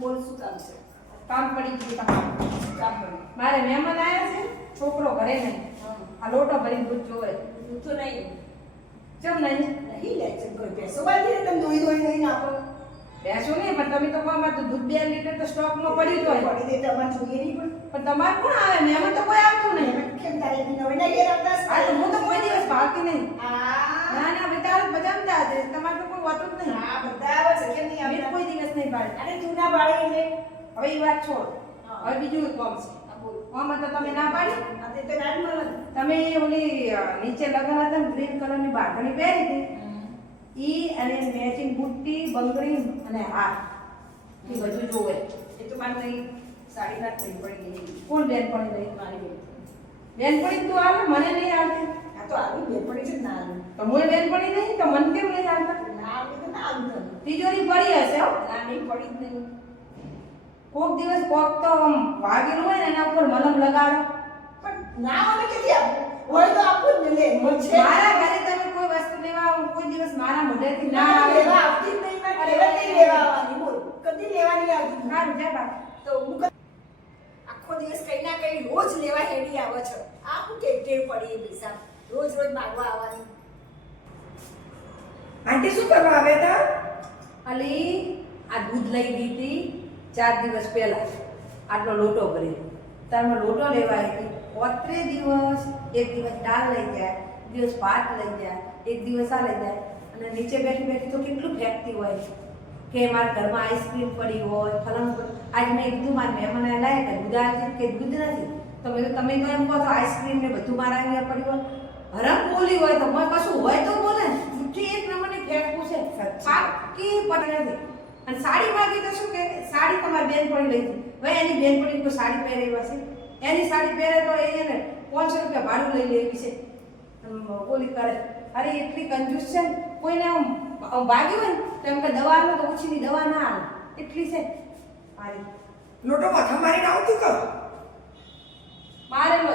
બોલ શું કામ છે? કામ પડી ગયું તમારું. કામ પડી મારે મહેમાન આવ્યા છે છોકરો ઘરે નહીં. આ લોટો ભરી દૂધ જોવે. દૂધ તો નહીં. ચમ નહીં? નહીં લે ચમ કોઈ ભેંસો બાંધીને તમે દોઈ દોઈ દોઈ નાખો બેસો નહીં પણ તમે તો કહો અમારે તો દૂધ બે લીટર તો સ્ટોકમાં પડ્યું જ હોય. પડી દે તો અમારે જોઈએ નહીં પણ. પણ તમારે કોણ આવે? મહેમાન તો કોઈ આવતું નહીં એમાં કેમ તારે બી નવી ના ઘેર આવતા હશે? આ તો હું તો કોઈ દિવસ ભાવતી નહીં આ ના ના બેટા બધા તમારે તો કોઈ હોતું જ નહીં. હા બધા આવે છે. કે નહીં અમે કોઈ દિવસ નહીં પાડે. અરે તું ના પાડે એટલે. હવે એ વાત છોડ. હવે બીજું કોમ છે. બોલ. તો તમે ના પાડી? આ તે તો મળે તમે ઓલી નીચે લગન હતા ને ગ્રીન કલરની બાંધણી પહેરી હતી? ઈ અને મેચિંગ બુટ્ટી બંગડી અને હાર. એ બધું જોવે. એ તો મારે નહીં સાડી ના થઈ પડી. ગઈ કોણ બેનપણી લઈ મારી બેન. બેનપણી તું આવે મને નહીં આવતી. તો આવી બેન પડી છે ના. તો બેનપણી નહીં? તો મને કેમ નહીં આવતા ના આવી ના આવી તિજોરી પડી હશે હો. ના નહીં પડી જ નહીં. કોક દિવસ કોક તો આમ વાગેલું હોય ને એના ઉપર મલમ લગાડો. પણ ના મને ક્યાંથી આપું? હોય તો આપું જ ને મારા ઘરે તમે કોઈ વસ્તુ લેવા આવો, કોઈ દિવસ મારા મોઢેથી ના ના આવે. લેવા આવતી જ નહીં મારે નહીં લેવા આવવાની બોલ કદી લેવાની આવતી ના રૂજા બા તો હું આખો દિવસ કઈ ના કઈ રોજ લેવા હેડી આવે છે. આ હું કે ટેવ પડી એ પૈસા? રોજ રોજ માંગવા આવવાની. આંટી શું કરવા આવ્યા હતા? અલી આ દૂધ લઈ ગઈ હતી ચાર દિવસ પહેલા. આટલો લોટો ભરી તારમાં લોટો લેવા આવી પોત્રે દિવસ એક દિવસ દાળ લઈ જાય દિવસ ભાત લઈ જાય એક દિવસ આ લઈ જાય. અને નીચે બેઠી બેઠી તો કેટલું ફેંકતી હોય. કે મારા ઘરમાં આઈસ્ક્રીમ પડી હોય પડી. આજ મેં કીધું મારા મહેમાન લાય કે દૂધ કે દૂધ નથી? તો મેં તમે તો એમ કહો તો આઈસ્ક્રીમ ને બધું મારા અહીંયા પડ્યું હોય. હરમ બોલી હોય તો મને પાછું હોય તો બોલે. જુઠ્ઠી એક નંબરની ફેંકવું છે. પાકી પતંગ નથી. અને સાડી માગી તો શું કે સાડી તમારી બેનપણી લઈ હતી. ભાઈ એની બેનપણી કોઈ સાડી પહેરે એવા છે? એની સાડી પહેરે તો એને પાંચસો રૂપિયા ભાડું લઈ લેવી છે. બોલી કરે. અરે એટલી કંજૂસ છે ને. કોઈને આમ ભાગ્યું હોય ને તો એમ કે દવા આવે તો ઓછીની દવા ના આવે. એટલી છે. મારી. લોટો માથા મારીને આવતી તો? મારેલો